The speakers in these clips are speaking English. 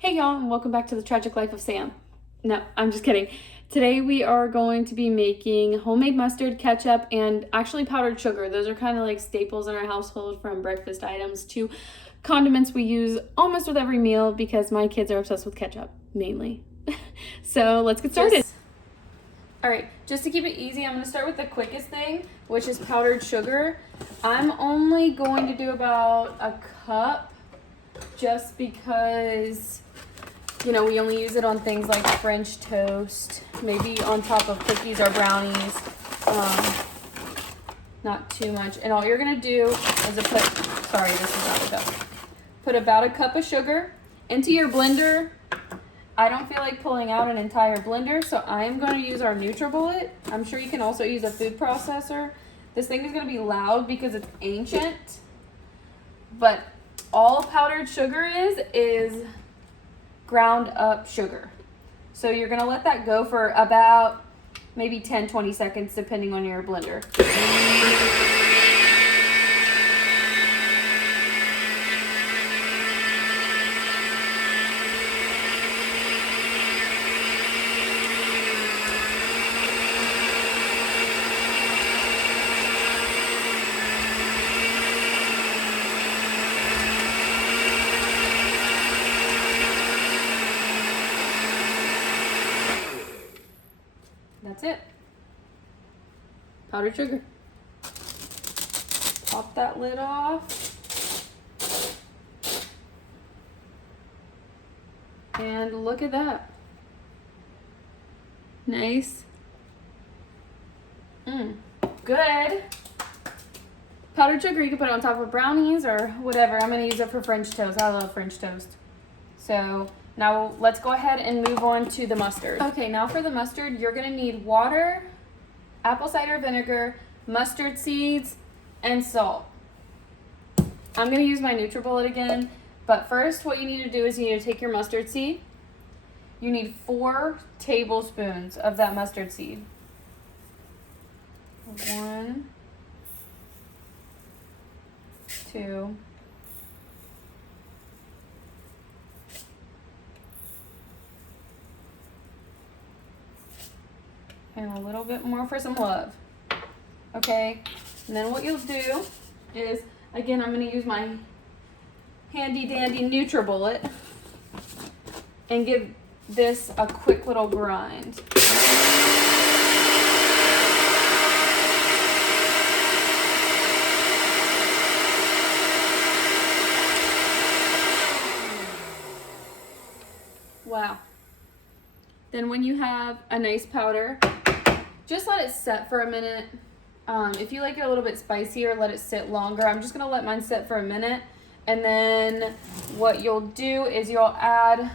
Hey y'all, and welcome back to the Tragic Life of Sam. No, I'm just kidding. Today we are going to be making homemade mustard, ketchup, and actually powdered sugar. Those are kind of like staples in our household, from breakfast items to condiments we use almost with every meal because my kids are obsessed with ketchup, mainly. So let's get started. All right, just to keep it easy, I'm going to start with the quickest thing, which is powdered sugar. I'm only going to do about a cup just because, you know, we only use it on things like French toast, maybe on top of cookies or brownies. Not too much. And all you're going to do is put about a cup of sugar into your blender. I don't feel like pulling out an entire blender, so I am going to use our NutriBullet. I'm sure you can also use a food processor. This thing is going to be loud because it's ancient, but all powdered sugar is ground up sugar. So you're going to let that go for about maybe 10-20 seconds depending on your blender. That's it. Powdered sugar. Pop that lid off. And look at that. Nice. Good. Powdered sugar you can put on top of brownies or whatever. I'm going to use it for French toast. I love French toast. So now let's go ahead and move on to the mustard. Okay, now for the mustard, you're going to need water, apple cider vinegar, mustard seeds, and salt. I'm going to use my NutriBullet again, but first what you need to do is you need to take your mustard seed. You need 4 tablespoons of that mustard seed. 1, 2, and a little bit more for some love. Okay, and then what you'll do is, again, I'm going to use my handy dandy NutriBullet and give this a quick little grind. Wow. Then when you have a nice powder, just let it set for a minute. If you like it a little bit spicier, let it sit longer. I'm just going to let mine sit for a minute. And then what you'll do is you'll add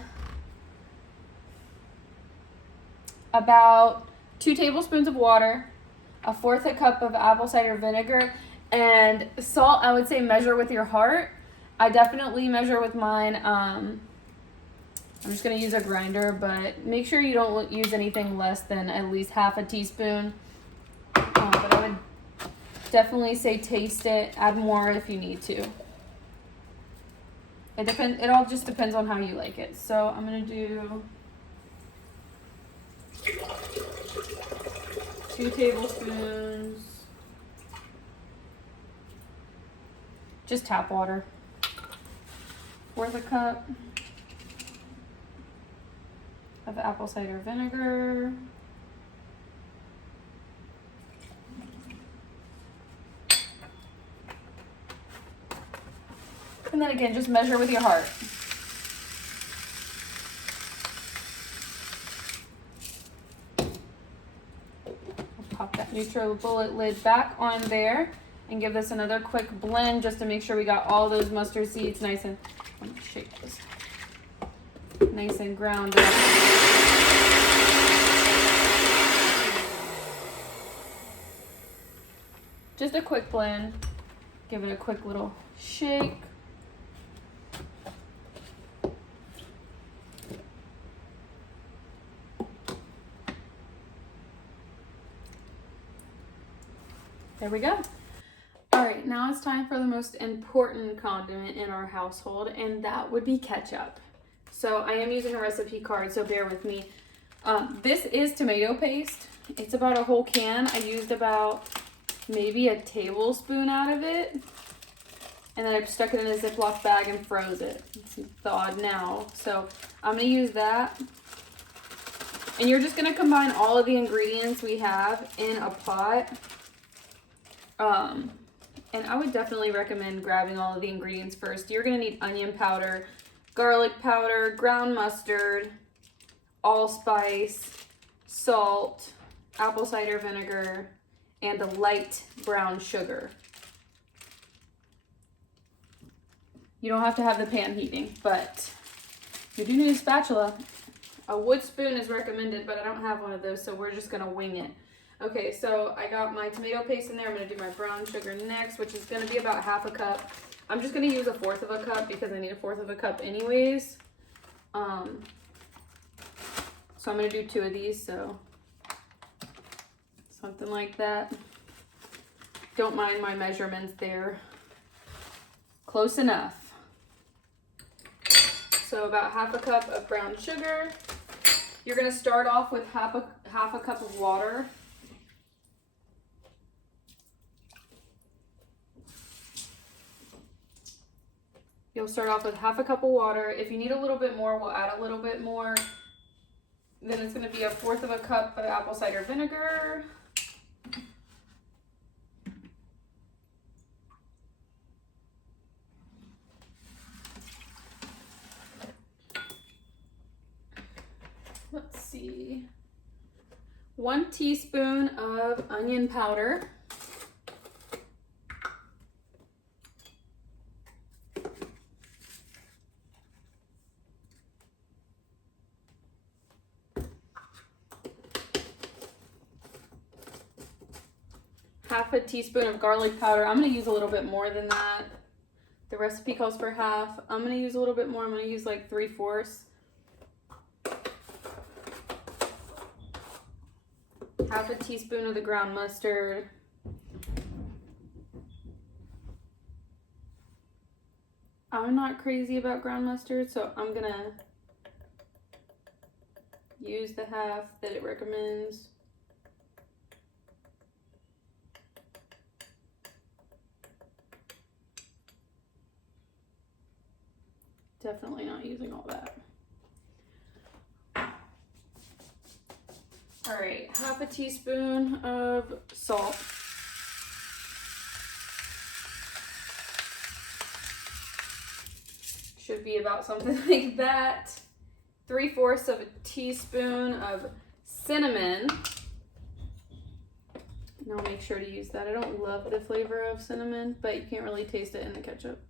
about 2 tablespoons of water, 1/4 cup of apple cider vinegar, and salt. I would say measure with your heart. I definitely measure with mine. I'm just going to use a grinder, but make sure you don't use anything less than at least 1/2 teaspoon. But I would definitely say taste it, add more if you need to. It all just depends on how you like it. So I'm going to do 2 tablespoons. Just tap water. 1/4 cup of apple cider vinegar. And then again, just measure with your heart. I'll pop that NutriBullet lid back on there and give this another quick blend just to make sure we got all those mustard seeds nice and, let me shake this, nice and ground up. Just a quick blend. Give it a quick little shake. There we go. All right, now it's time for the most important condiment in our household, and that would be ketchup. So I am using a recipe card, so bear with me. This is tomato paste. It's about a whole can. I used about maybe a tablespoon out of it. And then I stuck it in a Ziploc bag and froze it. It's thawed now. So I'm gonna use that. And you're just gonna combine all of the ingredients we have in a pot. And I would definitely recommend grabbing all of the ingredients first. You're gonna need onion powder, garlic powder, ground mustard, allspice, salt, apple cider vinegar, and a light brown sugar. You don't have to have the pan heating, but you do need a spatula. A wood spoon is recommended, but I don't have one of those, so we're just gonna wing it. Okay, so I got my tomato paste in there. I'm gonna do my brown sugar next, which is gonna be about half a cup. I'm just gonna use 1/4 of a cup because I need 1/4 of a cup anyways. So I'm gonna do 2 of these, so something like that. Don't mind my measurements there. Close enough. So about half a cup of brown sugar. You're gonna start off with half a cup of water. You'll start off with half a cup of water. If you need a little bit more, we'll add a little bit more. Then it's gonna be 1/4 of a cup of apple cider vinegar. Let's see. 1 teaspoon of onion powder. Half a teaspoon of garlic powder. I'm going to use a little bit more than that. The recipe calls for half. I'm going to use a little bit more. I'm going to use like 3/4. Half a teaspoon of the ground mustard. I'm not crazy about ground mustard, so I'm going to use the half that it recommends. Definitely not using all that. All right, half a teaspoon of salt. Should be about something like that. 3/4 of a teaspoon of cinnamon. And I'll make sure to use that. I don't love the flavor of cinnamon, but you can't really taste it in the ketchup.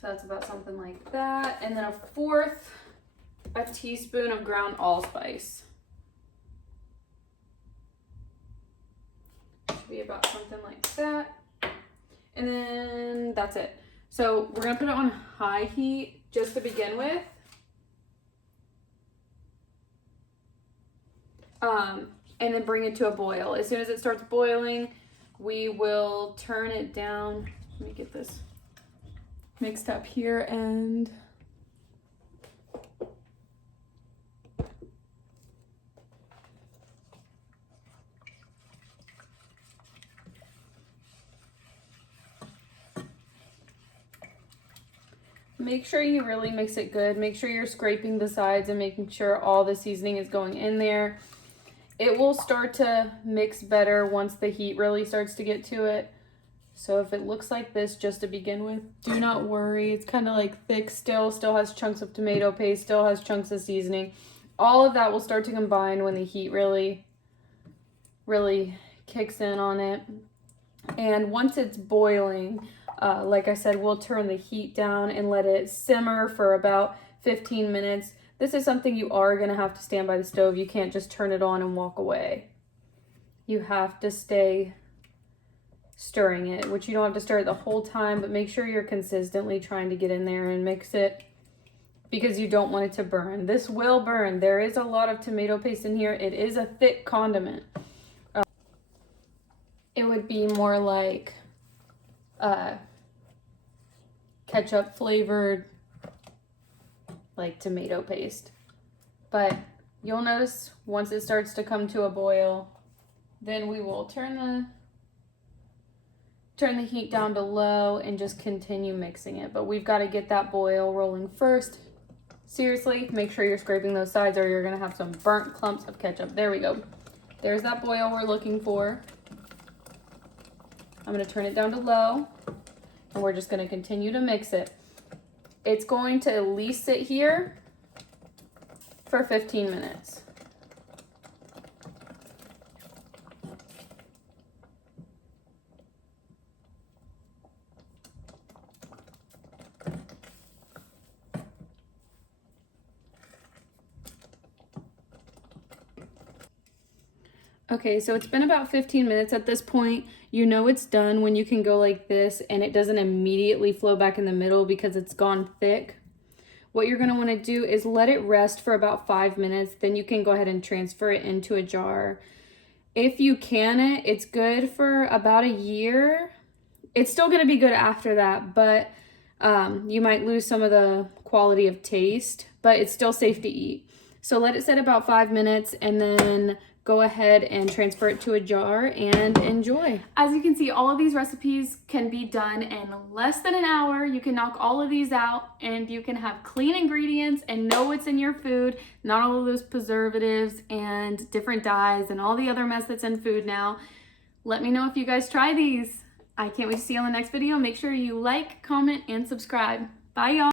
So that's about something like that. And then 1/4 a teaspoon of ground allspice. Should be about something like that. And then that's it. So we're gonna put it on high heat just to begin with. And then bring it to a boil. As soon as it starts boiling, we will turn it down. Let me get this mixed up here and make sure you really mix it good. Make sure you're scraping the sides and making sure all the seasoning is going in there. It will start to mix better once the heat really starts to get to it. So if it looks like this just to begin with, do not worry. It's kind of like thick still has chunks of tomato paste, still has chunks of seasoning. All of that will start to combine when the heat really kicks in on it. And once it's boiling, like I said, we'll turn the heat down and let it simmer for about 15 minutes. This is something you are going to have to stand by the stove. You can't just turn it on and walk away. You have to stay stirring it, which you don't have to stir it the whole time, but make sure you're consistently trying to get in there and mix it because you don't want it to burn. This will burn. There is a lot of tomato paste in here. It is a thick condiment. It would be more like ketchup flavored like tomato paste. But you'll notice once it starts to come to a boil, then we will turn the heat down to low and just continue mixing it. But we've got to get that boil rolling first. Seriously, make sure you're scraping those sides or you're gonna have some burnt clumps of ketchup. There we go. There's that boil we're looking for. I'm gonna turn it down to low and we're just gonna continue to mix it. It's going to at least sit here for 15 minutes. Okay, so it's been about 15 minutes at this point. You know it's done when you can go like this and it doesn't immediately flow back in the middle because it's gone thick. What you're gonna wanna do is let it rest for about 5 minutes, then you can go ahead and transfer it into a jar. If you can it, it's good for about a year. It's still gonna be good after that, but you might lose some of the quality of taste, but it's still safe to eat. So let it set about 5 minutes and then go ahead and transfer it to a jar and enjoy. As you can see, all of these recipes can be done in less than an hour. You can knock all of these out and you can have clean ingredients and know what's in your food, not all of those preservatives and different dyes and all the other mess that's in food now. Let me know if you guys try these. I can't wait to see you on the next video. Make sure you like, comment, and subscribe. Bye, y'all.